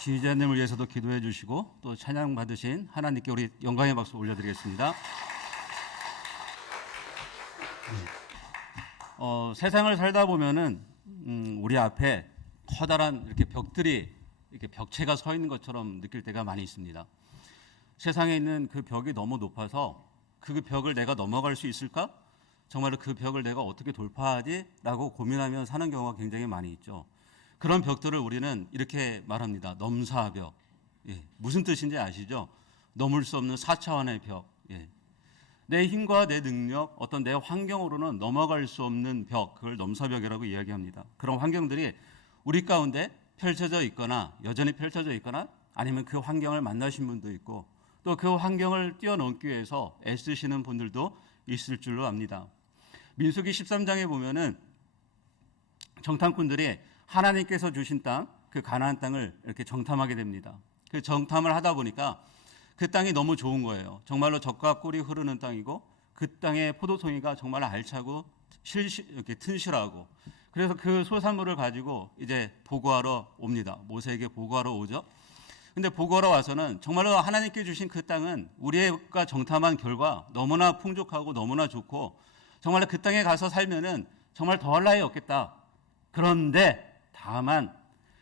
지휘자님을 위해서도 기도해 주시고 또 찬양 받으신 하나님께 우리 영광의 박수 올려드리겠습니다. 세상을 살다 보면은 우리 앞에 커다란 이렇게 벽들이 이렇게 벽체가 서 있는 것처럼 느낄 때가 많이 있습니다. 세상에 있는 그 벽이 너무 높아서 그 벽을 내가 넘어갈 수 있을까? 정말로 그 벽을 내가 어떻게 돌파하지? 라고 고민하며 사는 경우가 굉장히 많이 있죠. 그런 벽들을 우리는 이렇게 말합니다. 넘사벽. 예, 무슨 뜻인지 아시죠? 넘을 수 없는 4차원의 벽. 예. 내 힘과 내 능력, 어떤 내 환경으로는 넘어갈 수 없는 벽, 그걸 넘사벽이라고 이야기합니다. 그런 환경들이 우리 가운데 펼쳐져 있거나 여전히 펼쳐져 있거나 아니면 그 환경을 만나신 분도 있고 또 그 환경을 뛰어넘기 위해서 애쓰시는 분들도 있을 줄로 압니다. 민수기 13장에 보면은 정탐꾼들이 하나님께서 주신 땅, 그 가나안 땅을 이렇게 정탐하게 됩니다. 그 정탐을 하다 보니까 그 땅이 너무 좋은 거예요. 정말로 젖과 꿀이 흐르는 땅이고 그 땅의 포도송이가 정말 알차고 이렇게 튼실하고 그래서 그 소산물을 가지고 이제 보고하러 옵니다. 모세에게 보고하러 오죠. 근데 보고하러 와서는 정말로 하나님께 주신 그 땅은 우리가 정탐한 결과 너무나 풍족하고 너무나 좋고 정말로 그 땅에 가서 살면은 정말 더할 나위 없겠다. 그런데 다만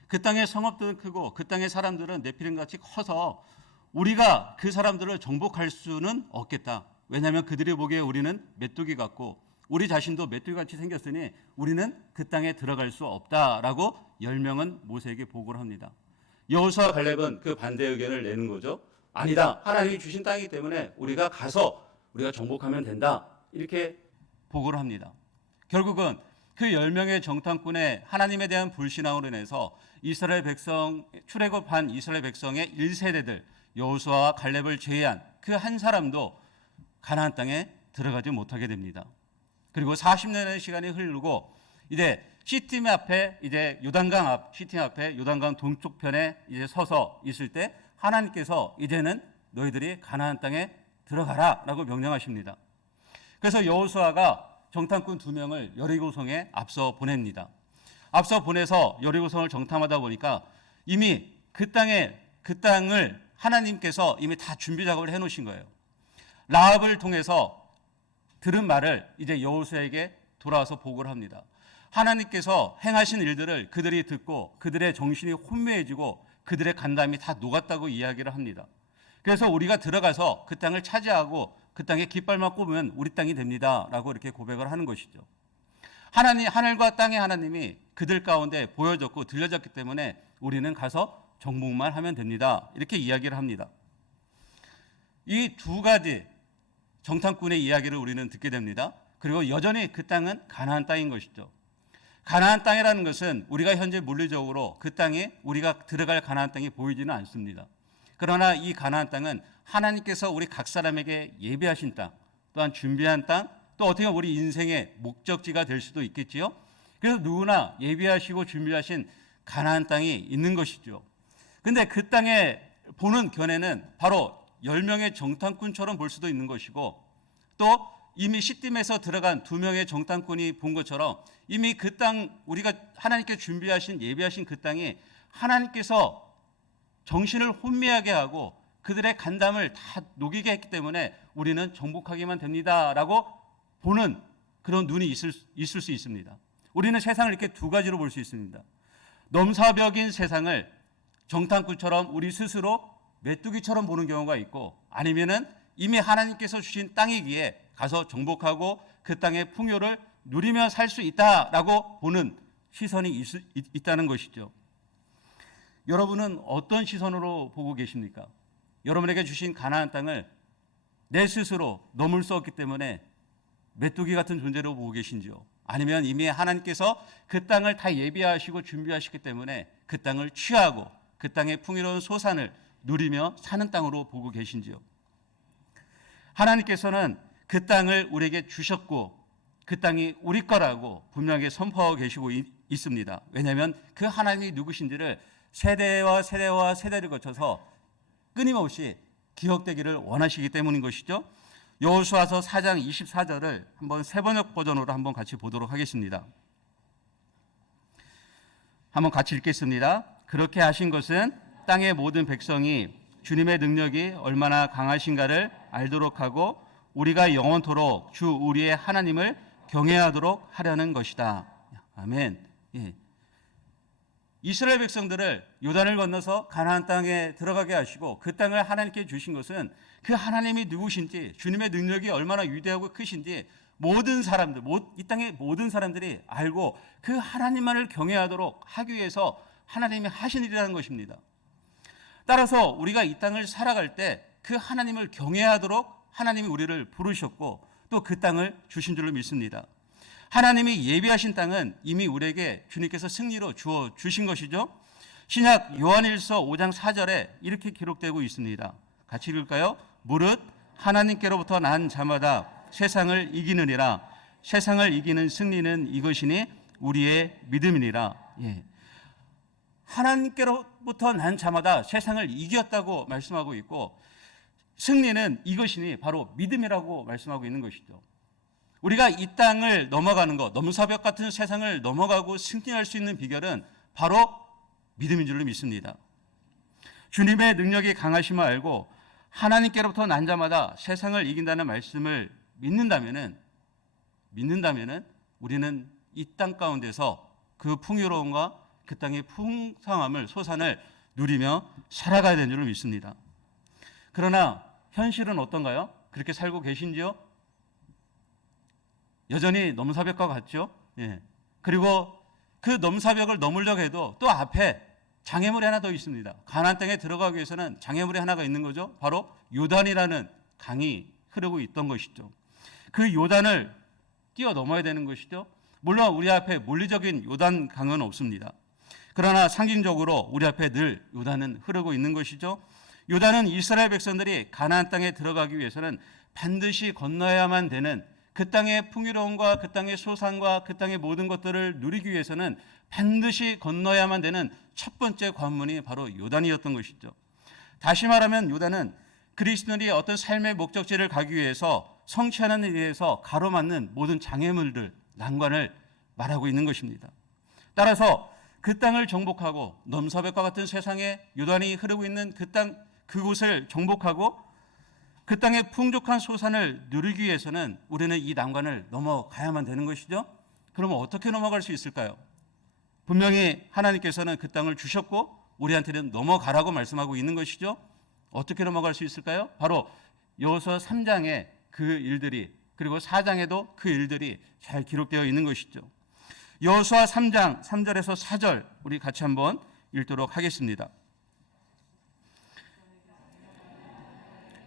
그 땅의 성읍들은 크고 그 땅의 사람들은 네피림같이 커서 우리가 그 사람들을 정복할 수는 없겠다. 왜냐하면 그들이 보기에 우리는 메뚜기 같고 우리 자신도 메뚜기같이 생겼으니 우리는 그 땅에 들어갈 수 없다라고 10명은 모세에게 보고를 합니다. 여호수아와 갈렙은 그 반대 의견을 내는 거죠. 아니다. 하나님이 주신 땅이기 때문에 우리가 가서 우리가 정복하면 된다. 이렇게 보고를 합니다. 결국은 그 10명의 정탐꾼의 하나님에 대한 불신앙으로 인해서 이스라엘 백성, 출애굽한 이스라엘 백성의 1세대들 여호수아와 갈렙을 제외한 그 한 사람도 가나안 땅에 들어가지 못하게 됩니다. 그리고 40년의 시간이 흐르고 이제 시팀 앞에 이제 요단강 앞 시팀 앞에 요단강 동쪽편에 이제 서서 있을 때 하나님께서 이제는 너희들이 가나안 땅에 들어가라라고 명령하십니다. 그래서 여호수아가 정탐꾼 2명을 여리고성에 앞서 보냅니다. 앞서 보내서 여리고성을 정탐하다 보니까 이미 그 땅을 하나님께서 이미 다 준비 작업을 해 놓으신 거예요. 라합을 통해서 들은 말을 이제 여호수아에게 돌아와서 보고를 합니다. 하나님께서 행하신 일들을 그들이 듣고 그들의 정신이 혼미해지고 그들의 간담이 다 녹았다고 이야기를 합니다. 그래서 우리가 들어가서 그 땅을 차지하고 그 땅에 깃발만 꼽으면 우리 땅이 됩니다. 라고 이렇게 고백을 하는 것이죠. 하늘과 땅의 하나님이 그들 가운데 보여졌고 들려졌기 때문에 우리는 가서 정복만 하면 됩니다. 이렇게 이야기를 합니다. 이 두 가지 정탐꾼의 이야기를 우리는 듣게 됩니다. 그리고 여전히 그 땅은 가나안 땅인 것이죠. 가나안 땅이라는 것은 우리가 현재 물리적으로 그 땅에 우리가 들어갈 가나안 땅이 보이지는 않습니다. 그러나 이 가나안 땅은 하나님께서 우리 각 사람에게 예비하신 땅, 또한 준비한 땅, 또 어떻게 보면 우리 인생의 목적지가 될 수도 있겠지요. 그래서 누구나 예비하시고 준비하신 가나안 땅이 있는 것이죠. 근데 그 땅에 보는 견해는 바로 10명의 정탐꾼처럼 볼 수도 있는 것이고 또 이미 시딤에서 들어간 2명의 정탐꾼이 본 것처럼 이미 그 땅 우리가 하나님께 준비하신 예비하신 그 땅이 하나님께서 정신을 혼미하게 하고 그들의 간담을 다 녹이게 했기 때문에 우리는 정복하기만 됩니다라고 보는 그런 눈이 있을 수 있습니다. 우리는 세상을 이렇게 두 가지로 볼 수 있습니다. 넘사벽인 세상을 정탐꾼처럼 우리 스스로 메뚜기처럼 보는 경우가 있고 아니면은 이미 하나님께서 주신 땅이기에 가서 정복하고 그 땅의 풍요를 누리며 살 수 있다라고 보는 시선이 있다는 것이죠. 여러분은 어떤 시선으로 보고 계십니까? 여러분에게 주신 가나안 땅을 내 스스로 넘을 수 없기 때문에 메뚜기 같은 존재로 보고 계신지요? 아니면 이미 하나님께서 그 땅을 다 예비하시고 준비하시기 때문에 그 땅을 취하고 그 땅의 풍요로운 소산을 누리며 사는 땅으로 보고 계신지요? 하나님께서는 그 땅을 우리에게 주셨고 그 땅이 우리 거라고 분명하게 선포하고 계시고 있습니다. 왜냐하면 그 하나님이 누구신지를 세대와 세대와 세대를 거쳐서 끊임없이 기억되기를 원하시기 때문인 것이죠. 여호수아서 4장 24절을 한번 세번역 버전으로 한번 같이 보도록 하겠습니다. 한번 같이 읽겠습니다. 그렇게 하신 것은 땅의 모든 백성이 주님의 능력이 얼마나 강하신가를 알도록 하고 우리가 영원토록 주 우리의 하나님을 경외하도록 하려는 것이다. 아멘. 예. 이스라엘 백성들을 요단을 건너서 가나안 땅에 들어가게 하시고 그 땅을 하나님께 주신 것은 그 하나님이 누구신지, 주님의 능력이 얼마나 위대하고 크신지 모든 사람들, 이 땅의 모든 사람들이 알고 그 하나님만을 경외하도록 하기 위해서 하나님이 하신 일이라는 것입니다. 따라서 우리가 이 땅을 살아갈 때 그 하나님을 경외하도록 하나님이 우리를 부르셨고 또 그 땅을 주신 줄로 믿습니다. 하나님이 예비하신 땅은 이미 우리에게 주님께서 승리로 주어 주신 것이죠. 신약 요한일서 5장 4절에 이렇게 기록되고 있습니다. 같이 읽을까요? 무릇 하나님께로부터 난 자마다 세상을 이기느니라. 세상을 이기는 승리는 이것이니 우리의 믿음이니라. 예. 하나님께로부터 난 자마다 세상을 이겼다고 말씀하고 있고 승리는 이것이니 바로 믿음이라고 말씀하고 있는 것이죠. 우리가 이 땅을 넘어가는 것, 넘사벽 같은 세상을 넘어가고 승리할 수 있는 비결은 바로 믿음인 줄로 믿습니다. 주님의 능력이 강하심을 알고 하나님께로부터 난 자마다 세상을 이긴다는 말씀을 믿는다면은 우리는 이 땅 가운데서 그 풍요로움과 그 땅의 풍성함을, 소산을 누리며 살아가야 되는 줄을 믿습니다. 그러나 현실은 어떤가요? 그렇게 살고 계신지요? 여전히 넘사벽과 같죠? 예. 그리고 그 넘사벽을 넘으려고 해도 또 앞에 장애물이 하나 더 있습니다. 가나안 땅에 들어가기 위해서는 장애물이 하나가 있는 거죠. 바로 요단이라는 강이 흐르고 있던 것이죠. 그 요단을 뛰어넘어야 되는 것이죠. 물론 우리 앞에 물리적인 요단 강은 없습니다. 그러나 상징적으로 우리 앞에 늘 요단은 흐르고 있는 것이죠. 요단은 이스라엘 백성들이 가나안 땅에 들어가기 위해서는 반드시 건너야만 되는 그 땅의 풍요로움과 그 땅의 소산과 그 땅의 모든 것들을 누리기 위해서는 반드시 건너야만 되는 첫 번째 관문이 바로 요단이었던 것이죠. 다시 말하면 요단은 그리스도인이 어떤 삶의 목적지를 가기 위해서 성취하는 일에 대해서 가로막는 모든 장애물들, 난관을 말하고 있는 것입니다. 따라서 그 땅을 정복하고 넘사벽과 같은 세상에 요단이 흐르고 있는 그 땅, 그곳을 정복하고 그 땅의 풍족한 소산을 누리기 위해서는 우리는 이 난관을 넘어가야만 되는 것이죠. 그러면 어떻게 넘어갈 수 있을까요? 분명히 하나님께서는 그 땅을 주셨고 우리한테는 넘어가라고 말씀하고 있는 것이죠. 어떻게 넘어갈 수 있을까요? 바로 여호수아 3장에 그 일들이, 그리고 4장에도 그 일들이 잘 기록되어 있는 것이죠. 여호수아 3장 3절에서 4절 우리 같이 한번 읽도록 하겠습니다.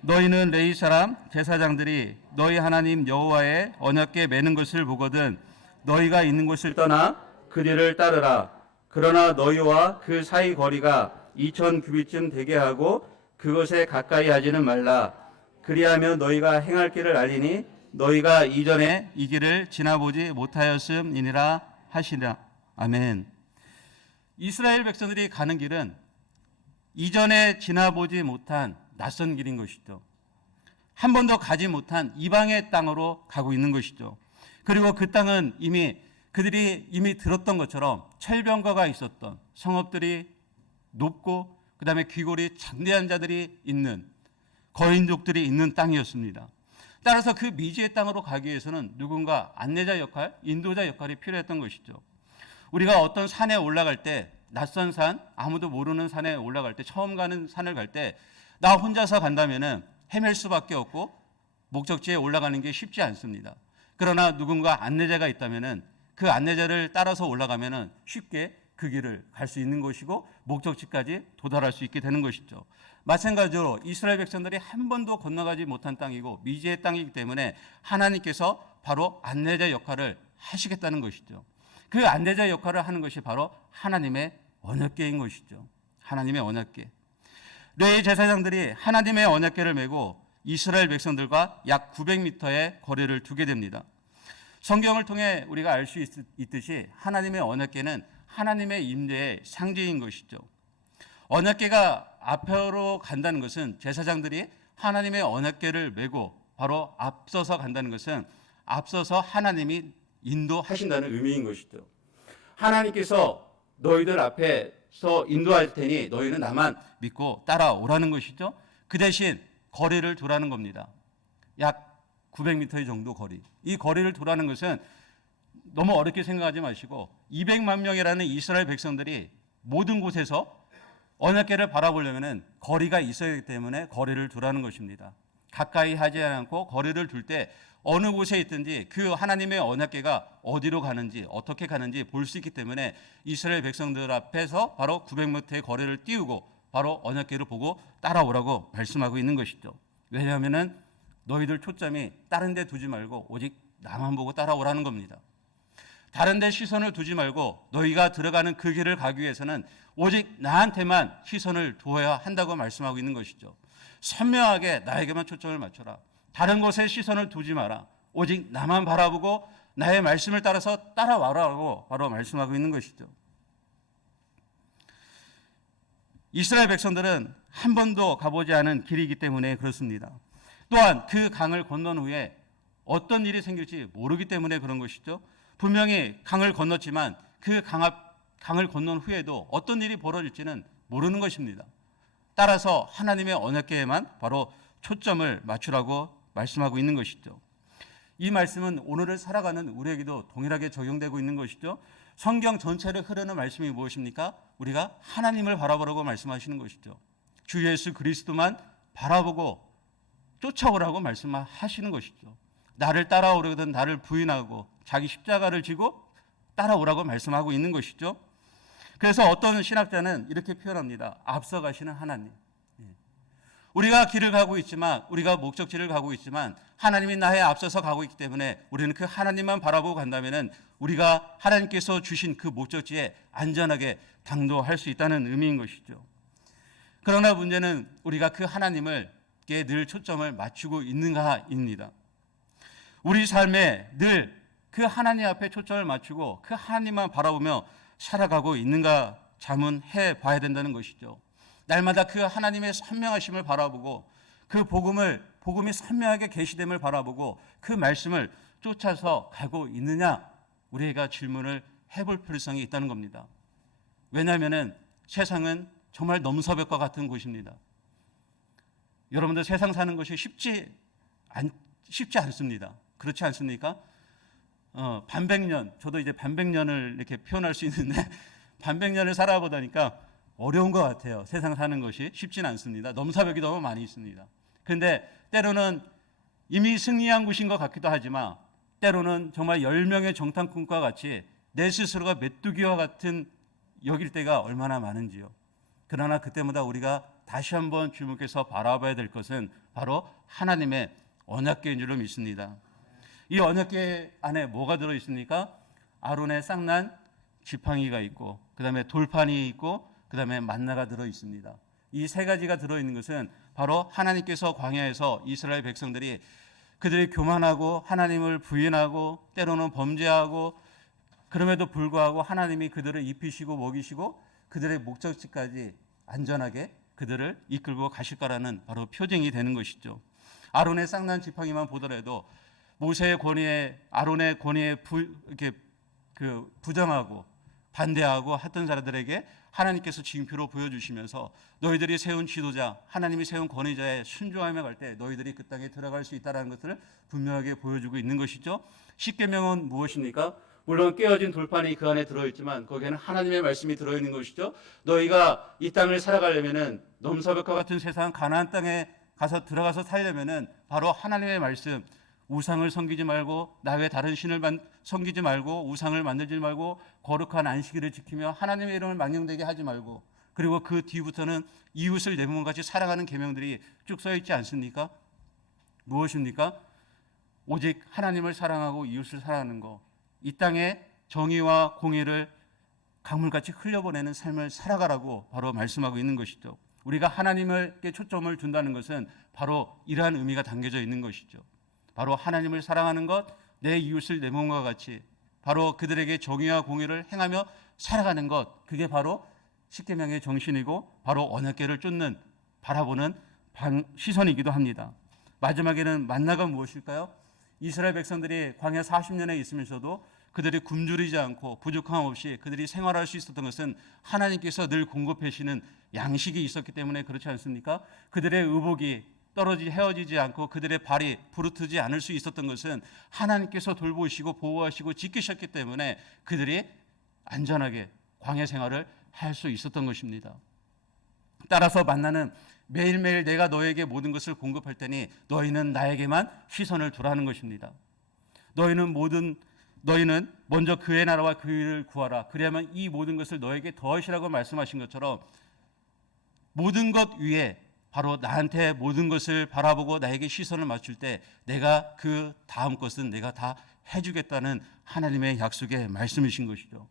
너희는 레위 사람 제사장들이 너희 하나님 여호와의 언약궤 매는 것을 보거든 너희가 있는 곳을 떠나 그 뒤를 따르라. 그러나 너희와 그 사이 거리가 2000 규빗쯤 되게 하고 그것에 가까이 하지는 말라. 그리하면 너희가 행할 길을 알리니 너희가 이전에 이 길을 지나보지 못하였음이니라 하시라. 아멘. 이스라엘 백성들이 가는 길은 이전에 지나보지 못한 낯선 길인 것이죠. 한 번도 가지 못한 이방의 땅으로 가고 있는 것이죠. 그리고 그 땅은 그들이 이미 들었던 것처럼 철병거가 있었던, 성읍들이 높고 그다음에 귀골이 장대한 자들이 있는, 거인족들이 있는 땅이었습니다. 따라서 그 미지의 땅으로 가기 위해서는 누군가 안내자 역할, 인도자 역할이 필요했던 것이죠. 우리가 어떤 산에 올라갈 때, 낯선 산, 아무도 모르는 산에 올라갈 때, 처음 가는 산을 갈 때 나 혼자서 간다면은 헤맬 수밖에 없고 목적지에 올라가는 게 쉽지 않습니다. 그러나 누군가 안내자가 있다면은 그 안내자를 따라서 올라가면은 쉽게 그 길을 갈 수 있는 것이고 목적지까지 도달할 수 있게 되는 것이죠. 마찬가지로 이스라엘 백성들이 한 번도 건너가지 못한 땅이고 미지의 땅이기 때문에 하나님께서 바로 안내자 역할을 하시겠다는 것이죠. 그 안내자 역할을 하는 것이 바로 하나님의 언약궤인 것이죠. 하나님의 언약궤. 레위 제사장들이 하나님의 언약궤를 메고 이스라엘 백성들과 약 900m의 거리를 두게 됩니다. 성경을 통해 우리가 알 수 있듯이 하나님의 언약궤는 하나님의 임재의 상징인 것이죠. 언약궤가 앞으로 간다는 것은 제사장들이 하나님의 언약궤를 메고 바로 앞서서 간다는 것은 앞서서 하나님이 인도하신다는 의미인 것이죠. 하나님께서 너희들 앞에 인도할 테니 너희는 나만 믿고 따라오라는 것이죠. 그 대신 거리를 두라는 겁니다. 약 900m 정도 거리. 이 거리를 두라는 것은 너무 어렵게 생각하지 마시고 200만 명이라는 이스라엘 백성들이 모든 곳에서 언약궤를 바라보려면 거리가 있어야 하기 때문에 거리를 두라는 것입니다. 가까이 하지 않고 거리를 둘 때 어느 곳에 있든지 그 하나님의 언약궤가 어디로 가는지 어떻게 가는지 볼 수 있기 때문에 이스라엘 백성들 앞에서 바로 900m의 거리를 띄우고 바로 언약궤를 보고 따라오라고 말씀하고 있는 것이죠. 왜냐하면 너희들 초점이 다른 데 두지 말고 오직 나만 보고 따라오라는 겁니다. 다른 데 시선을 두지 말고 너희가 들어가는 그 길을 가기 위해서는 오직 나한테만 시선을 두어야 한다고 말씀하고 있는 것이죠. 선명하게 나에게만 초점을 맞춰라. 다른 곳에 시선을 두지 마라. 오직 나만 바라보고 나의 말씀을 따라서 따라와라고 바로 말씀하고 있는 것이죠. 이스라엘 백성들은 한 번도 가보지 않은 길이기 때문에 그렇습니다. 또한 그 강을 건넌 후에 어떤 일이 생길지 모르기 때문에 그런 것이죠. 분명히 강을 건넜지만 그 강을 건넌 후에도 어떤 일이 벌어질지는 모르는 것입니다. 따라서 하나님의 언약궤에만 바로 초점을 맞추라고 말씀하고 있는 것이죠. 이 말씀은 오늘을 살아가는 우리에게도 동일하게 적용되고 있는 것이죠. 성경 전체를 흐르는 말씀이 무엇입니까? 우리가 하나님을 바라보라고 말씀하시는 것이죠. 주 예수 그리스도만 바라보고 쫓아오라고 말씀하시는 것이죠. 나를 따라오려거든 나를 부인하고 자기 십자가를 지고 따라오라고 말씀하고 있는 것이죠. 그래서 어떤 신학자는 이렇게 표현합니다. 앞서가시는 하나님. 우리가 길을 가고 있지만 우리가 목적지를 가고 있지만 하나님이 나의 앞서서 가고 있기 때문에 우리는 그 하나님만 바라보고 간다면 우리가 하나님께서 주신 그 목적지에 안전하게 당도할 수 있다는 의미인 것이죠. 그러나 문제는 우리가 그 하나님을 늘 초점을 맞추고 있는가입니다. 우리 삶에 늘 그 하나님 앞에 초점을 맞추고 그 하나님만 바라보며 살아가고 있는가 자문해 봐야 된다는 것이죠. 날마다 그 하나님의 선명하심을 바라보고 그 복음이 선명하게 계시됨을 바라보고 그 말씀을 쫓아서 가고 있느냐 우리가 질문을 해볼 필요성이 있다는 겁니다. 왜냐하면 세상은 정말 넘사벽과 같은 곳입니다. 여러분들 세상 사는 것이 쉽지 않습니다. 그렇지 않습니까? 반백년, 저도 이제 반백년을 이렇게 표현할 수 있는데 반백년을 살아보다니까 어려운 것 같아요. 세상 사는 것이 쉽지는 않습니다. 넘사벽이 너무 많이 있습니다. 그런데 때로는 이미 승리한 곳인 것 같기도 하지만 때로는 정말 10명의 정탐꾼과 같이 내 스스로가 메뚜기와 같은 여길 때가 얼마나 많은지요. 그러나 그때마다 우리가 다시 한번 주목해서 바라봐야 될 것은 바로 하나님의 언약궤인 줄로 믿습니다. 이 언약궤 안에 뭐가 들어있습니까? 아론의 쌍난 지팡이가 있고 그 다음에 돌판이 있고 그 다음에 만나가 들어있습니다. 이 세 가지가 들어있는 것은 바로 하나님께서 광야에서 이스라엘 백성들이 그들이 교만하고 하나님을 부인하고 때로는 범죄하고 그럼에도 불구하고 하나님이 그들을 입히시고 먹이시고 그들의 목적지까지 안전하게 그들을 이끌고 가실 거라는 바로 표징이 되는 것이죠. 아론의 쌍난 지팡이만 보더라도 모세의 권위에 아론의 권위에 부정하고 반대하고 했던 자들에게 하나님께서 징표로 보여주시면서 너희들이 세운 지도자 하나님이 세운 권위자의 순종하며 갈 때 너희들이 그 땅에 들어갈 수 있다는 것을 분명하게 보여주고 있는 것이죠. 십계명은 무엇입니까? 물론 깨어진 돌판이 그 안에 들어있지만 거기에는 하나님의 말씀이 들어있는 것이죠. 너희가 이 땅을 살아가려면은 넘사벽과 같은 세상 가나안 땅에 가서 들어가서 살려면은 바로 하나님의 말씀, 우상을 섬기지 말고 나 외 다른 신을 섬기지 말고 우상을 만들지 말고 거룩한 안식일을 지키며 하나님의 이름을 망령되게 하지 말고 그리고 그 뒤부터는 이웃을 내 몸같이 사랑하는 계명들이 쭉 써 있지 않습니까? 무엇입니까? 오직 하나님을 사랑하고 이웃을 사랑하는 것, 이 땅에 정의와 공의를 강물같이 흘려보내는 삶을 살아가라고 바로 말씀하고 있는 것이죠. 우리가 하나님께 초점을 둔다는 것은 바로 이러한 의미가 담겨져 있는 것이죠. 바로 하나님을 사랑하는 것, 내 이웃을 내 몸과 같이 바로 그들에게 정의와 공의를 행하며 살아가는 것, 그게 바로 십계명의 정신이고 바로 언약궤를 쫓는 바라보는 시선이기도 합니다. 마지막에는 만나가 무엇일까요? 이스라엘 백성들이 광야 40년에 있으면서도 그들이 굶주리지 않고 부족함 없이 그들이 생활할 수 있었던 것은 하나님께서 늘 공급해 주시는 양식이 있었기 때문에 그렇지 않습니까? 그들의 의복이 헤어지지 않고 그들의 발이 부르트지 않을 수 있었던 것은 하나님께서 돌보시고 보호하시고 지키셨기 때문에 그들이 안전하게 광야 생활을 할 수 있었던 것입니다. 따라서 만나는 매일매일 내가 너에게 모든 것을 공급할 테니 너희는 나에게만 시선을 두라는 것입니다. 너희는 먼저 그의 나라와 그 일을 구하라. 그래야만 이 모든 것을 너에게 더하시라고 말씀하신 것처럼 모든 것 위에 바로 나한테 모든 것을 바라보고 나에게 시선을 맞출 때 내가 그 다음 것은 내가 다 해주겠다는 하나님의 약속의 말씀이신 것이죠.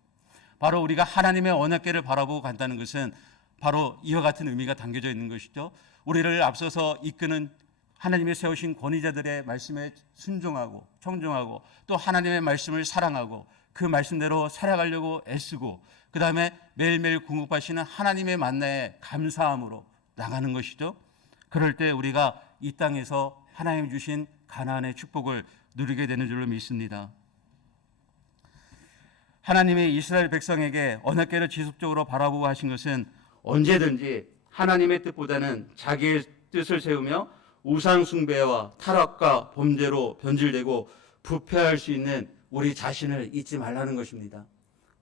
바로 우리가 하나님의 언약궤를 바라보고 간다는 것은 바로 이와 같은 의미가 담겨져 있는 것이죠. 우리를 앞서서 이끄는 하나님의 세우신 권위자들의 말씀에 순종하고 청종하고 또 하나님의 말씀을 사랑하고 그 말씀대로 살아가려고 애쓰고 그 다음에 매일매일 공급하시는 하나님의 만나에 감사함으로 나가는 것이죠. 그럴 때 우리가 이 땅에서 하나님 주신 가나안의 축복을 누리게 되는 줄로 믿습니다. 하나님이 이스라엘 백성에게 언약궤를 지속적으로 바라보고 하신 것은 언제든지 하나님의 뜻보다는 자기의 뜻을 세우며 우상 숭배와 타락과 범죄로 변질되고 부패할 수 있는 우리 자신을 잊지 말라는 것입니다.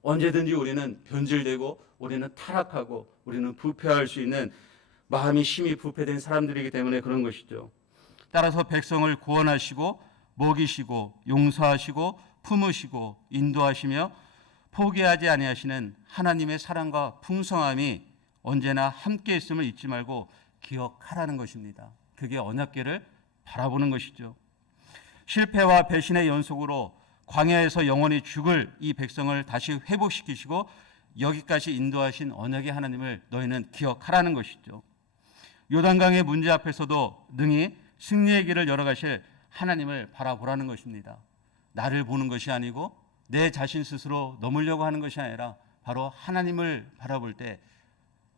언제든지 우리는 변질되고 우리는 타락하고 우리는 부패할 수 있는 마음이 심히 부패된 사람들이기 때문에 그런 것이죠. 따라서 백성을 구원하시고 먹이시고 용서하시고 품으시고 인도하시며 포기하지 아니하시는 하나님의 사랑과 풍성함이 언제나 함께 있음을 잊지 말고 기억하라는 것입니다. 그게 언약궤를 바라보는 것이죠. 실패와 배신의 연속으로 광야에서 영원히 죽을 이 백성을 다시 회복시키시고 여기까지 인도하신 언약의 하나님을 너희는 기억하라는 것이죠. 요단강의 문제 앞에서도 능히 승리의 길을 열어가실 하나님을 바라보라는 것입니다. 나를 보는 것이 아니고 내 자신 스스로 넘으려고 하는 것이 아니라 바로 하나님을 바라볼 때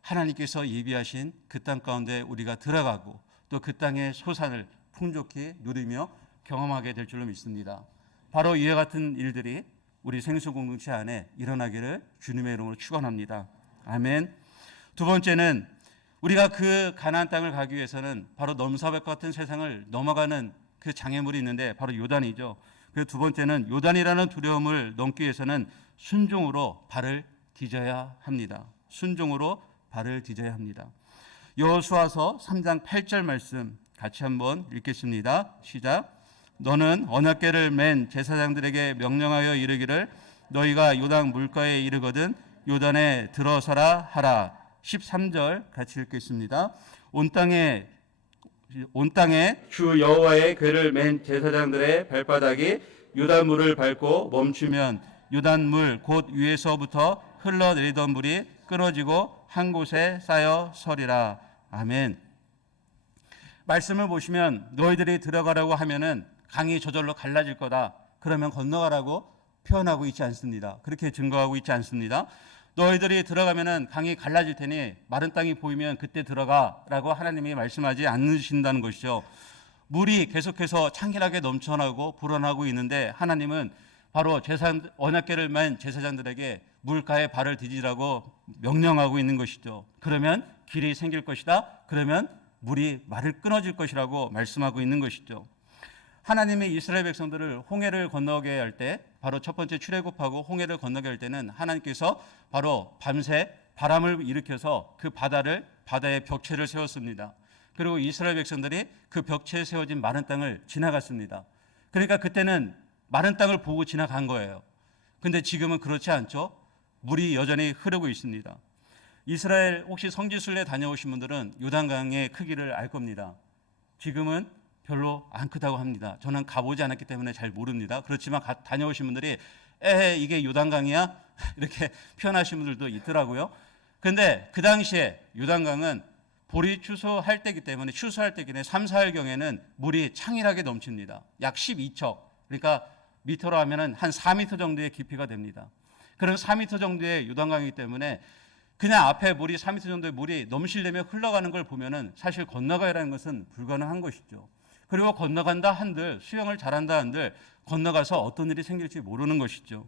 하나님께서 예비하신 그 땅 가운데 우리가 들어가고 또 그 땅의 소산을 풍족히 누리며 경험하게 될 줄로 믿습니다. 바로 이와 같은 일들이 우리 생수 공동체 안에 일어나기를 주님의 이름으로 축원합니다. 아멘. 두 번째는 우리가 그 가나안 땅을 가기 위해서는 바로 넘사벽 같은 세상을 넘어가는 그 장애물이 있는데 바로 요단이죠. 그리고 두 번째는 요단이라는 두려움을 넘기 위해서는 순종으로 발을 디뎌야 합니다. 순종으로 발을 디뎌야 합니다. 여호수아서 3장 8절 말씀 같이 한번 읽겠습니다. 시작. 너는 언약궤를 맨 제사장들에게 명령하여 이르기를 너희가 요단 물가에 이르거든 요단에 들어서라 하라. 13절 같이 읽겠습니다. 온 땅에 주 여호와의 궤를 맨 제사장들의 발바닥이 요단물을 밟고 멈추면 요단물 곧 위에서부터 흘러내리던 물이 끊어지고 한 곳에 쌓여 서리라. 아멘. 말씀을 보시면 너희들이 들어가라고 하면은 강이 저절로 갈라질 거다. 그러면 건너가라고 표현하고 있지 않습니다. 그렇게 증거하고 있지 않습니다. 너희들이 들어가면은 강이 갈라질 테니 마른 땅이 보이면 그때 들어가라고 하나님이 말씀하지 않으신다는 것이죠. 물이 계속해서 창길하게 넘쳐나고 불어나고 있는데 하나님은 바로 언약궤를 맨 제사장들에게 물가에 발을 디디라고 명령하고 있는 것이죠. 그러면 길이 생길 것이다. 그러면 물이 말을 끊어질 것이라고 말씀하고 있는 것이죠. 하나님이 이스라엘 백성들을 홍해를 건너게 할 때 바로 첫 번째 출애굽하고 홍해를 건너게 할 때는 하나님께서 바로 밤새 바람을 일으켜서 그 바다에 벽체를 세웠습니다. 그리고 이스라엘 백성들이 그 벽체에 세워진 마른 땅을 지나갔습니다. 그러니까 그때는 마른 땅을 보고 지나간 거예요. 근데 지금은 그렇지 않죠. 물이 여전히 흐르고 있습니다. 이스라엘 혹시 성지순례 다녀오신 분들은 요단강의 크기를 알 겁니다. 지금은 별로 안 크다고 합니다. 저는 가보지 않았기 때문에 잘 모릅니다. 그렇지만 다녀오신 분들이 이게 요단강이야? 이렇게 표현하신 분들도 있더라고요. 근데 그 당시에 요단강은 볼이 추수할 때이기 때문에 3, 4일경에는 물이 창일하게 넘칩니다. 약 12척, 그러니까 미터로 하면은 한 4미터 정도의 깊이가 됩니다. 그런 4미터 정도의 요단강이기 때문에 그냥 앞에 4미터 정도의 물이 넘실대며 흘러가는 걸 보면은 사실 건너가라는 것은 불가능한 것이죠. 그리고 건너간다 한들 수영을 잘한다 한들 건너가서 어떤 일이 생길지 모르는 것이죠.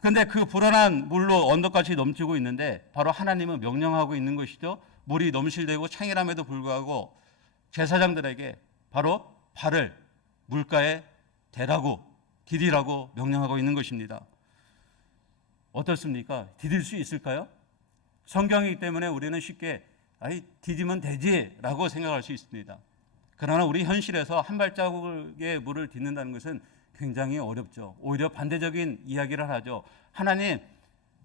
그런데 그 불어난 물로 언덕같이 넘치고 있는데 바로 하나님은 명령하고 있는 것이죠. 물이 넘실대고 창이람에도 불구하고 제사장들에게 바로 발을 물가에 대라고 디디라고 명령하고 있는 것입니다. 어떻습니까? 디딜 수 있을까요? 성경이기 때문에 우리는 쉽게 디디면 되지라고 생각할 수 있습니다. 그러나 우리 현실에서 한 발자국의 물을 딛는다는 것은 굉장히 어렵죠. 오히려 반대적인 이야기를 하죠. 하나님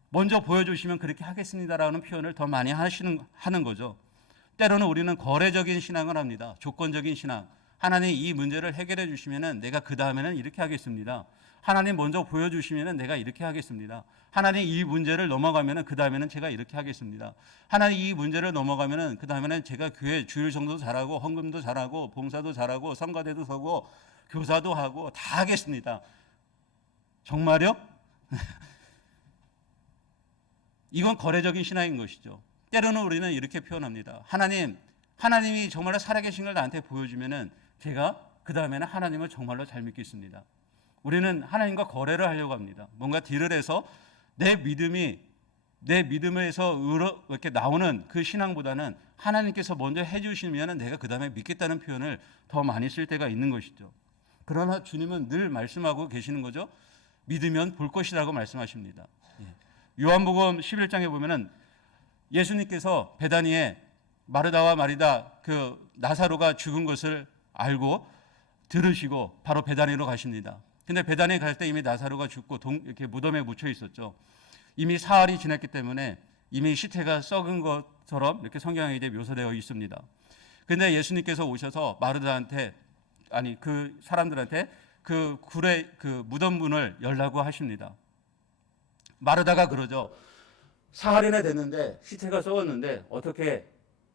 먼저 보여주시면 그렇게 하겠습니다라는 표현을 더 많이 하는 거죠. 때로는 우리는 거래적인 신앙을 합니다. 조건적인 신앙. 하나님 이 문제를 해결해 주시면 내가 그 다음에는 이렇게 하겠습니다. 하나님 먼저 보여주시면 내가 이렇게 하겠습니다. 하나님 이 문제를 넘어가면 그 다음에는 제가 이렇게 하겠습니다. 하나님 이 문제를 넘어가면 그 다음에는 제가 교회 주일 정도 잘하고 헌금도 잘하고 봉사도 잘하고 성가대도 서고 교사도 하고 다 하겠습니다. 정말요? 이건 거래적인 신앙인 것이죠. 때로는 우리는 이렇게 표현합니다. 하나님이 정말로 살아계신 걸 나한테 보여주면은 제가 그 다음에는 하나님을 정말로 잘 믿겠습니다. 우리는 하나님과 거래를 하려고 합니다. 뭔가 딜을 해서 내 믿음에서 이렇게 나오는 그 신앙보다는 하나님께서 먼저 해주시면 내가 그 다음에 믿겠다는 표현을 더 많이 쓸 때가 있는 것이죠. 그러나 주님은 늘 말씀하고 계시는 거죠. 믿으면 볼 것이라고 말씀하십니다. 요한복음 11장에 보면은 예수님께서 베다니에 마르다와 마리다 그 나사로가 죽은 것을 알고 들으시고 바로 베다니로 가십니다. 근데 베다니에 갈 때 이미 나사로가 죽고 이렇게 무덤에 묻혀 있었죠. 이미 사흘이 지났기 때문에 이미 시체가 썩은 것처럼 이렇게 성경에 이제 묘사되어 있습니다. 근데 예수님께서 오셔서 마르다한테 그 사람들한테 그 굴의 그 무덤 문을 열라고 하십니다. 마르다가 그러죠. 사흘이나 됐는데 시체가 썩었는데 어떻게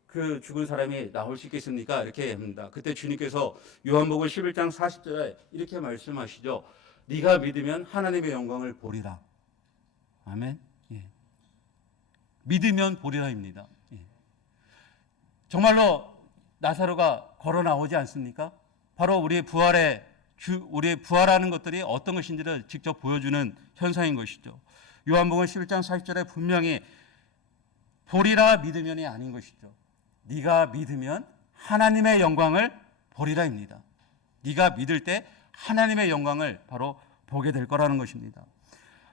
그 죽은 사람이 나올 수 있겠습니까? 이렇게 합니다. 그때 주님께서 요한복음 11장 40절에 이렇게 말씀하시죠. 네가 믿으면 하나님의 영광을 보리라. 아멘. 예. 믿으면 보리라입니다. 예. 정말로 나사로가 걸어 나오지 않습니까? 바로 우리의 부활하는 것들이 어떤 것인지를 직접 보여주는 현상인 것이죠. 요한복음 11장 40절에 분명히 보리라 믿으면이 아닌 것이죠. 네가 믿으면 하나님의 영광을 보리라입니다. 네가 믿을 때 하나님의 영광을 바로 보게 될 거라는 것입니다.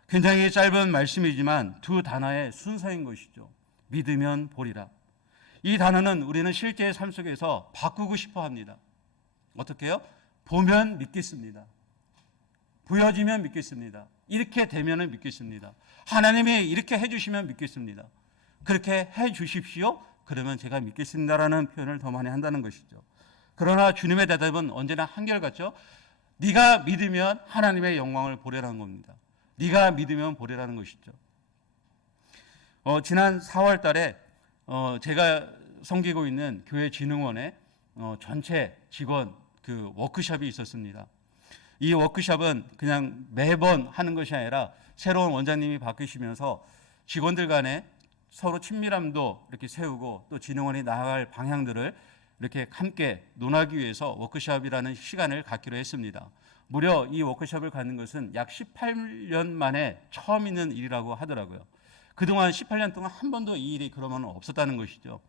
굉장히 짧은 말씀이지만 두 단어의 순서인 것이죠. 믿으면 보리라. 이 단어는 우리는 실제의 삶 속에서 바꾸고 싶어 합니다. 어떻게 해요? 보면 믿겠습니다. 보여지면 믿겠습니다. 이렇게 되면 믿겠습니다. 하나님이 이렇게 해주시면 믿겠습니다. 그렇게 해주십시오. 그러면 제가 믿겠습니다라는 표현을 더 많이 한다는 것이죠. 그러나 주님의 대답은 언제나 한결같죠. 네가 믿으면 하나님의 영광을 보리라는 겁니다. 네가 믿으면 보리라는 것이죠. 지난 4월 달에 제가 섬기고 있는 교회 진흥원에 전체 직원 그 워크숍이 있었습니다. 이 워크숍은 그냥 매번 하는 것이 아니라 새로운 원장님이 바뀌시면서 직원들 간에 서로 친밀함도 이렇게 세우고 또 진흥원이 나아갈 방향들을 이렇게 함께 논하기 위해서 워크숍이라는 시간을 갖기로 했습니다. 무려 이 워크숍을 갖는 것은 약 18년 만에 처음 있는 일이라고 하더라고요. 그동안 18년 동안 한 번도 이 일이 그러면 없었다는 것이죠.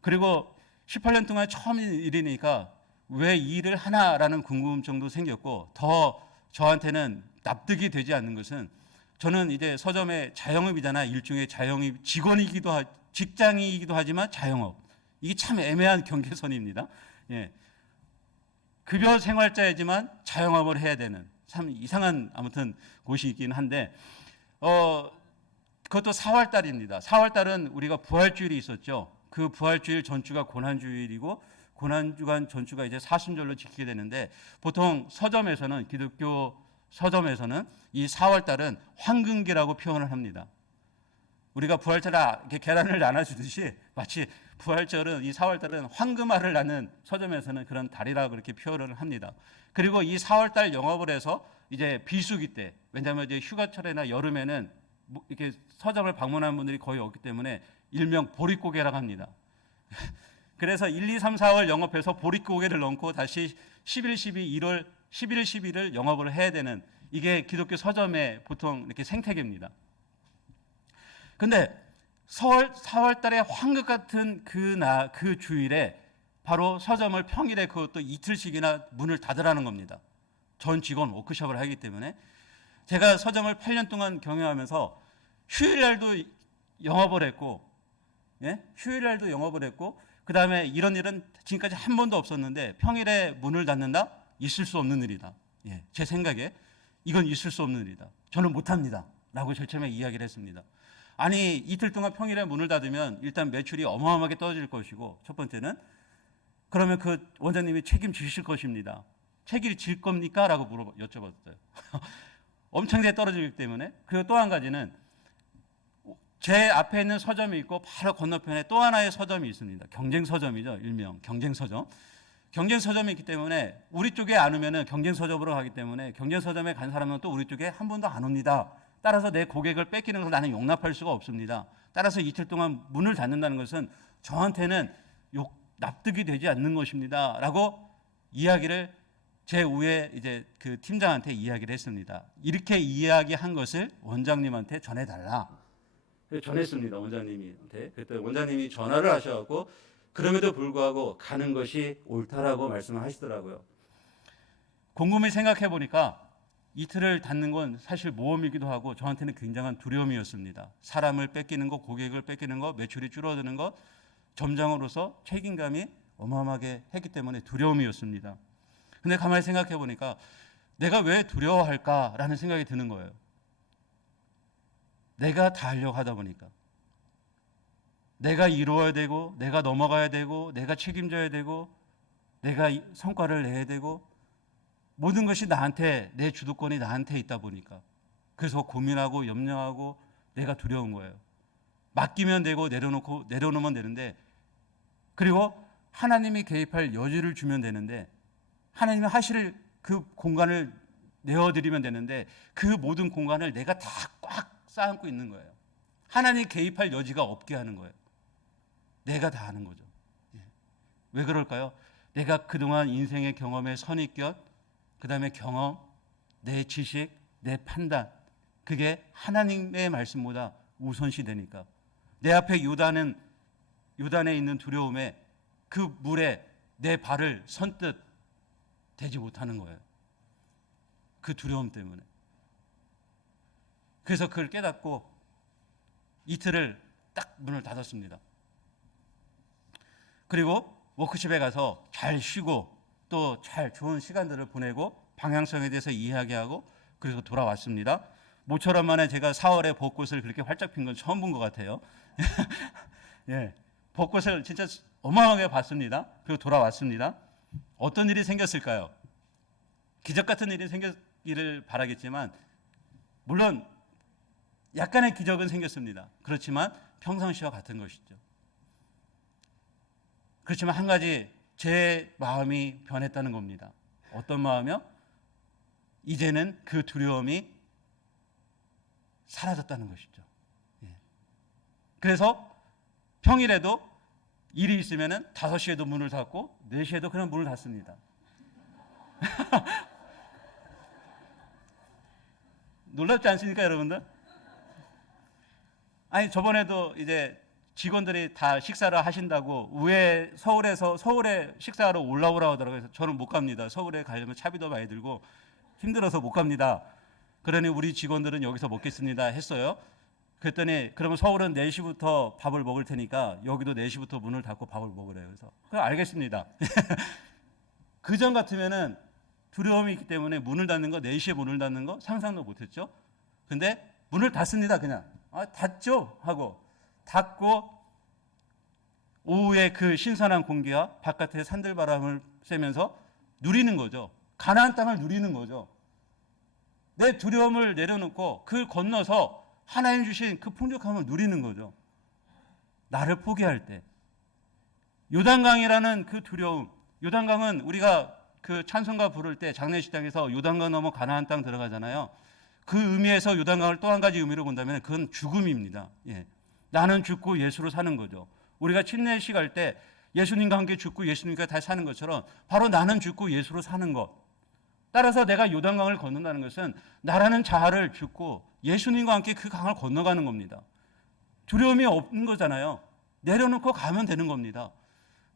그리고 18년 동안 처음 있는 일이니까 왜 이 일을 하나라는 궁금증도 생겼고 더 저한테는 납득이 되지 않는 것은 저는 이제 서점의 자영업이잖아. 일종의 자영업 직장이기도 하지만 자영업. 이게 참 애매한 경계선입니다. 예. 급여 생활자이지만 자영업을 해야 되는 참 이상한 아무튼 곳이 있긴 한데 그것도 4월 달입니다. 4월 달은 우리가 부활주일이 있었죠. 그 부활주일 전주가 고난주일이고 고난주간 전주가 이제 사순절로 지키게 되는데 보통 서점에서는 기독교 서점에서는 이 4월 달은 황금기라고 표현을 합니다. 우리가 부활절에 이렇게 계란을 나눠주듯이 마치 부활절은 이 4월 달은 황금알을 나는 서점에서는 그런 달이라고 그렇게 표현을 합니다. 그리고 이 4월 달 영업을 해서 이제 비수기 때 왜냐하면 이제 휴가철이나 여름에는 이렇게 서점을 방문하는 분들이 거의 없기 때문에 일명 보릿고개라고 합니다. 그래서 1, 2, 3, 4월 영업해서 보릿고개를 넣고 다시 11, 12, 1월 11을 영업을 해야 되는 이게 기독교 서점의 보통 이렇게 생태계입니다. 근데 4월 달에 황금 같은 그 주일에 바로 서점을 평일에 그것도 이틀씩이나 문을 닫으라는 겁니다. 전 직원 워크숍을 하기 때문에. 제가 서점을 8년 동안 경영하면서 휴일날도 영업을 했고, 예? 휴일날도 영업을 했고, 그 다음에 이런 일은 지금까지 한 번도 없었는데 평일에 문을 닫는다? 있을 수 없는 일이다. 예, 제 생각에 이건 있을 수 없는 일이다. 저는 못합니다. 라고 제일 처음에 이야기를 했습니다. 아니, 이틀 동안 평일에 문을 닫으면 일단 매출이 어마어마하게 떨어질 것이고, 첫 번째는 그러면 그 원장님이 책임지실 것입니다. 책임질 겁니까? 라고 여쭤봤어요. 엄청나게 떨어지기 때문에. 그리고 또 한 가지는 제 앞에 있는 서점이 있고 바로 건너편에 또 하나의 서점이 있습니다. 경쟁 서점이죠. 일명 경쟁 서점. 경쟁 서점이 있기 때문에 우리 쪽에 안 오면은 경쟁 서점으로 가기 때문에 경쟁 서점에 간 사람은 또 우리 쪽에 한 번도 안 옵니다. 따라서 내 고객을 뺏기는 것을 나는 용납할 수가 없습니다. 따라서 이틀 동안 문을 닫는다는 것은 저한테는 납득이 되지 않는 것입니다. 라고 이야기를 제 위에 이제 그 팀장한테 이야기를 했습니다. 이렇게 이야기한 것을 원장님한테 전해달라. 전했습니다. 원장님한테. 그때 원장님이 전화를 하셔갖고 그럼에도 불구하고 가는 것이 옳다라고 말씀을 하시더라고요. 곰곰이 생각해 보니까 이틀을 닫는 건 사실 모험이기도 하고 저한테는 굉장한 두려움이었습니다. 사람을 뺏기는 것, 고객을 뺏기는 것, 매출이 줄어드는 것, 점장으로서 책임감이 어마어마하게 했기 때문에 두려움이었습니다. 근데 가만히 생각해 보니까 내가 왜 두려워할까라는 생각이 드는 거예요. 내가 다 하려고 하다 보니까. 내가 이루어야 되고, 내가 넘어가야 되고, 내가 책임져야 되고, 내가 성과를 내야 되고, 모든 것이 나한테, 내 주도권이 나한테 있다 보니까. 그래서 고민하고 염려하고 내가 두려운 거예요. 맡기면 되고 내려놓으면 되는데, 그리고 하나님이 개입할 여지를 주면 되는데, 하나님이 하실 그 공간을 내어드리면 되는데, 그 모든 공간을 내가 다 꽉 쌓고 있는 거예요. 하나님 개입할 여지가 없게 하는 거예요. 내가 다 하는 거죠. 왜 그럴까요? 내가 그동안 인생의 경험의 선입견, 그 다음에 경험, 내 지식, 내 판단, 그게 하나님의 말씀보다 우선시 되니까. 내 앞에 요단에 있는 두려움에 그 물에 내 발을 선뜻 대지 못하는 거예요. 그 두려움 때문에. 그래서 그걸 깨닫고 이틀을 딱 문을 닫았습니다. 그리고 워크숍에 가서 잘 쉬고 또 잘 좋은 시간들을 보내고 방향성에 대해서 이야기하고 그래서 돌아왔습니다. 모처럼 만에 제가 4월에 벚꽃을 그렇게 활짝 핀 건 처음 본 것 같아요. 예, 벚꽃을 진짜 어마어마하게 봤습니다. 그리고 돌아왔습니다. 어떤 일이 생겼을까요? 기적 같은 일이 생기기를 바라겠지만 물론 약간의 기적은 생겼습니다. 그렇지만 평상시와 같은 것이죠. 그렇지만 한 가지 제 마음이 변했다는 겁니다. 어떤 마음이요? 이제는 그 두려움이 사라졌다는 것이죠. 예. 그래서 평일에도 일이 있으면 5시에도 문을 닫고 4시에도 그냥 문을 닫습니다. 놀랍지 않습니까, 여러분들? 아니, 저번에도 이제 직원들이 다 식사를 하신다고 서울에 식사하러 올라오라고 하더라고요. 그래서 저는 못 갑니다. 서울에 가려면 차비도 많이 들고 힘들어서 못 갑니다. 그러니 우리 직원들은 여기서 먹겠습니다 했어요. 그랬더니 그러면 서울은 4시부터 밥을 먹을 테니까 여기도 4시부터 문을 닫고 밥을 먹으래요. 그래서 그럼 알겠습니다. 그전 같으면은 두려움이 있기 때문에 문을 닫는 거, 4시에 문을 닫는 거 상상도 못했죠. 근데 문을 닫습니다. 그냥 닫죠 하고 닫고 오후에 그 신선한 공기와 바깥의 산들바람을 쐬면서 누리는 거죠. 가나안 땅을 누리는 거죠. 내 두려움을 내려놓고 그걸 건너서 하나님 주신 그 풍족함을 누리는 거죠. 나를 포기할 때. 요단강이라는 그 두려움. 요단강은 우리가 그 찬송가 부를 때 장례식장에서 요단강 넘어 가나안 땅 들어가잖아요. 그 의미에서 요단강을 또 한 가지 의미로 본다면 그건 죽음입니다. 예. 나는 죽고 예수로 사는 거죠. 우리가 침례식 할 때 예수님과 함께 죽고 예수님과 다시 사는 것처럼 바로 나는 죽고 예수로 사는 것. 따라서 내가 요단강을 건넌다는 것은 나라는 자아를 죽고 예수님과 함께 그 강을 건너가는 겁니다. 두려움이 없는 거잖아요. 내려놓고 가면 되는 겁니다.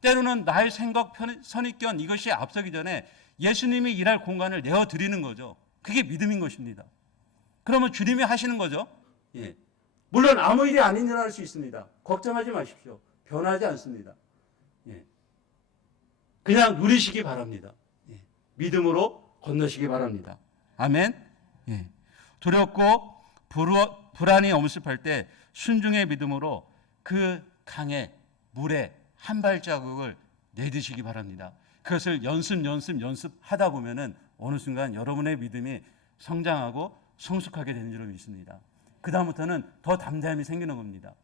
때로는 나의 생각, 선입견 이것이 앞서기 전에 예수님이 일할 공간을 내어드리는 거죠. 그게 믿음인 것입니다. 그러면 주님이 하시는 거죠. 예. 물론 아무 일이 아닌 줄 알 수 있습니다. 걱정하지 마십시오. 변하지 않습니다. 예. 그냥 누리시기 바랍니다. 예. 믿음으로 건너시기 바랍니다. 아멘. 예. 두렵고 불안이 엄습할 때 순종의 믿음으로 그 강에 물에 한 발자국을 내딛으시기 바랍니다. 그것을 연습하다 보면은 어느 순간 여러분의 믿음이 성장하고 성숙하게 되는 줄 믿습니다. 그 다음부터는 더 담대함이 생기는 겁니다.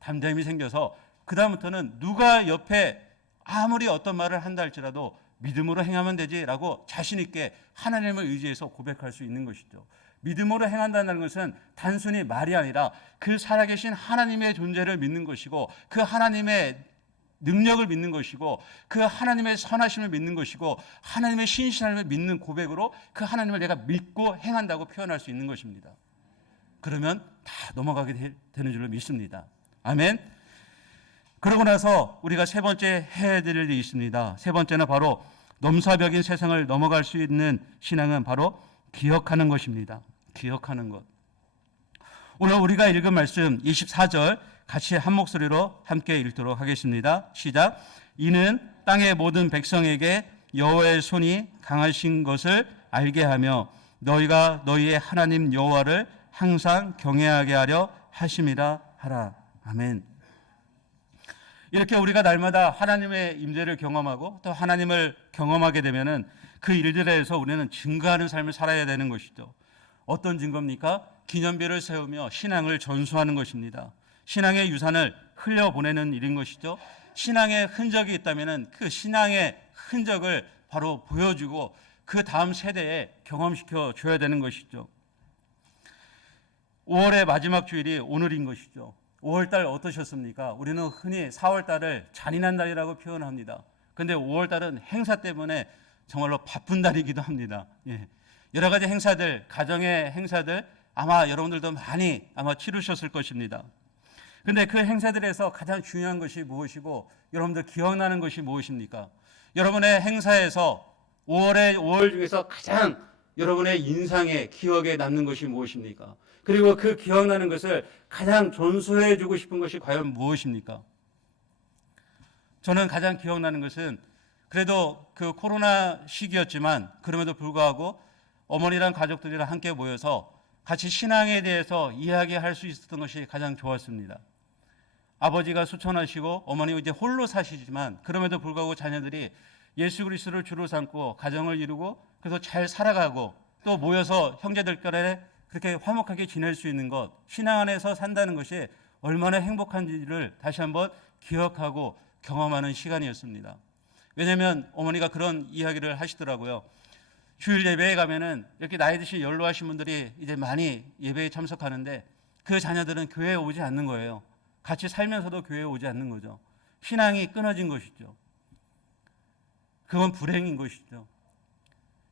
담대함이 생겨서 그 다음부터는 누가 옆에 아무리 어떤 말을 한다 할지라도 믿음으로 행하면 되지라고 자신 있게 하나님을 의지해서 고백할 수 있는 것이죠. 믿음으로 행한다는 것은 단순히 말이 아니라 그 살아계신 하나님의 존재를 믿는 것이고 그 하나님의 능력을 믿는 것이고 그 하나님의 선하심을 믿는 것이고 하나님의 신실함을 믿는 고백으로 그 하나님을 내가 믿고 행한다고 표현할 수 있는 것입니다. 그러면 다 넘어가게 되는 줄로 믿습니다. 아멘. 그러고 나서 우리가 세 번째 해야 될 일이 있습니다. 세 번째는 바로 넘사벽인 세상을 넘어갈 수 있는 신앙은 바로 기억하는 것입니다. 기억하는 것. 오늘 우리가 읽은 말씀 24절 같이 한 목소리로 함께 읽도록 하겠습니다. 시작. 이는 땅의 모든 백성에게 여호와의 손이 강하신 것을 알게 하며 너희가 너희의 하나님 여호와를 항상 경외하게 하려 하심이라 하라. 아멘. 이렇게 우리가 날마다 하나님의 임재를 경험하고 또 하나님을 경험하게 되면은 그 일들에서 우리는 증거하는 삶을 살아야 되는 것이죠. 어떤 증거입니까? 기념비를 세우며 신앙을 전수하는 것입니다. 신앙의 유산을 흘려보내는 일인 것이죠. 신앙의 흔적이 있다면 그 신앙의 흔적을 바로 보여주고 그 다음 세대에 경험시켜 줘야 되는 것이죠. 5월의 마지막 주일이 오늘인 것이죠. 5월달 어떠셨습니까? 우리는 흔히 4월달을 잔인한 달이라고 표현합니다. 그런데 5월달은 행사 때문에 정말로 바쁜 달이기도 합니다. 예. 여러 가지 행사들, 가정의 행사들 아마 여러분들도 많이 치르셨을 것입니다. 그런데 그 행사들에서 가장 중요한 것이 무엇이고 여러분들 기억나는 것이 무엇입니까? 여러분의 행사에서 5월 중에서 가장 여러분의 인상에 기억에 남는 것이 무엇입니까? 그리고 그 기억나는 것을 가장 전수해 주고 싶은 것이 과연 무엇입니까? 저는 가장 기억나는 것은 그래도 그 코로나 시기였지만 그럼에도 불구하고 어머니랑 가족들이랑 함께 모여서 같이 신앙에 대해서 이야기할 수 있었던 것이 가장 좋았습니다. 아버지가 수천하시고 어머니 이제 홀로 사시지만 그럼에도 불구하고 자녀들이 예수 그리스도를 주로 삼고 가정을 이루고 그래서 잘 살아가고 또 모여서 형제들끼리 그렇게 화목하게 지낼 수 있는 것, 신앙 안에서 산다는 것이 얼마나 행복한지를 다시 한번 기억하고 경험하는 시간이었습니다. 왜냐하면 어머니가 그런 이야기를 하시더라고요. 주일 예배에 가면은 이렇게 나이 드신 연로하신 분들이 이제 많이 예배에 참석하는데 그 자녀들은 교회에 오지 않는 거예요. 같이 살면서도 교회에 오지 않는 거죠. 신앙이 끊어진 것이죠. 그건 불행인 것이죠.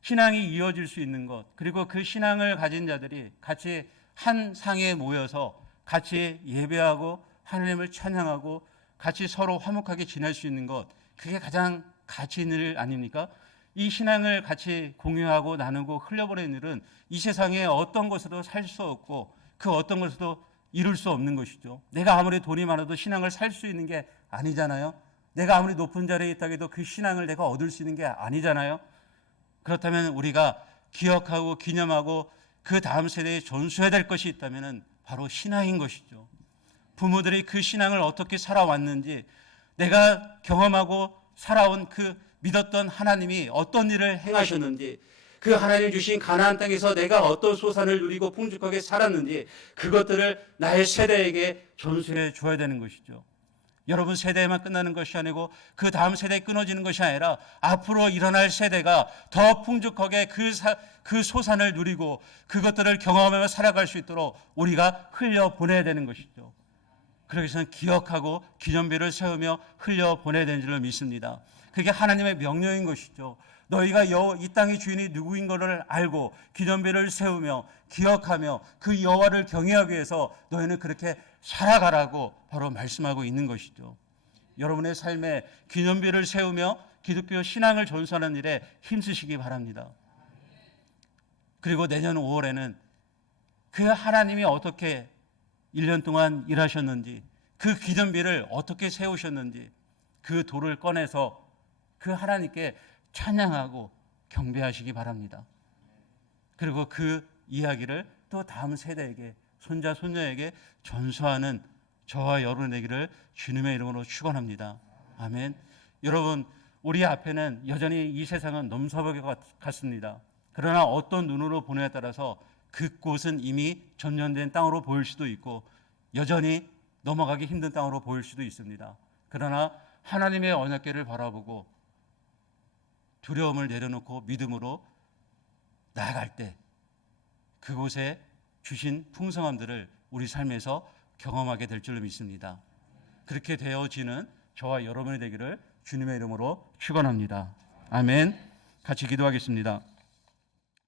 신앙이 이어질 수 있는 것, 그리고 그 신앙을 가진 자들이 같이 한 상에 모여서 같이 예배하고 하나님을 찬양하고 같이 서로 화목하게 지낼 수 있는 것, 그게 가장 가치 있는 일 아닙니까? 이 신앙을 같이 공유하고 나누고 흘려보내는 일은 이 세상에 어떤 것으로도 살 수 없고 그 어떤 것으로도 이룰 수 없는 것이죠. 내가 아무리 돈이 많아도 신앙을 살 수 있는 게 아니잖아요. 내가 아무리 높은 자리에 있다 해도 그 신앙을 내가 얻을 수 있는 게 아니잖아요. 그렇다면 우리가 기억하고 기념하고 그 다음 세대에 전수해야 될 것이 있다면 바로 신앙인 것이죠. 부모들이 그 신앙을 어떻게 살아왔는지, 내가 경험하고 살아온 그 믿었던 하나님이 어떤 일을 행하셨는지, 그 하나님 주신 가나안 땅에서 내가 어떤 소산을 누리고 풍족하게 살았는지, 그것들을 나의 세대에게 전수해 줘야 되는 것이죠. 여러분 세대에만 끝나는 것이 아니고 그 다음 세대에 끊어지는 것이 아니라 앞으로 일어날 세대가 더 풍족하게 그 소산을 누리고 그것들을 경험하며 살아갈 수 있도록 우리가 흘려보내야 되는 것이죠. 그러기 위해서는 기억하고 기념비를 세우며 흘려보내야 되는 줄을 믿습니다. 그게 하나님의 명령인 것이죠. 너희가 이 땅의 주인이 누구인 것을 알고 기념비를 세우며 기억하며 그 여호와를 경외하기 위해서 너희는 그렇게 살아가라고 바로 말씀하고 있는 것이죠. 여러분의 삶에 기념비를 세우며 기독교 신앙을 전수하는 일에 힘쓰시기 바랍니다. 그리고 내년 5월에는 그 하나님이 어떻게 1년 동안 일하셨는지, 그 기념비를 어떻게 세우셨는지 그 돌을 꺼내서 그 하나님께 찬양하고 경배하시기 바랍니다. 그리고 그 이야기를 또 다음 세대에게, 손자 손녀에게 전수하는 저와 여러분 되기를 주님의 이름으로 축원합니다. 아멘. 여러분, 우리 앞에는 여전히 이 세상은 넘사벽 같습니다. 그러나 어떤 눈으로 보느냐에 따라서 그곳은 이미 전전된 땅으로 보일 수도 있고 여전히 넘어가기 힘든 땅으로 보일 수도 있습니다. 그러나 하나님의 언약궤를 바라보고 두려움을 내려놓고 믿음으로 나아갈 때 그곳에 주신 풍성함들을 우리 삶에서 경험하게 될 줄로 믿습니다. 그렇게 되어지는 저와 여러분이 되기를 주님의 이름으로 축원합니다. 아멘. 같이 기도하겠습니다.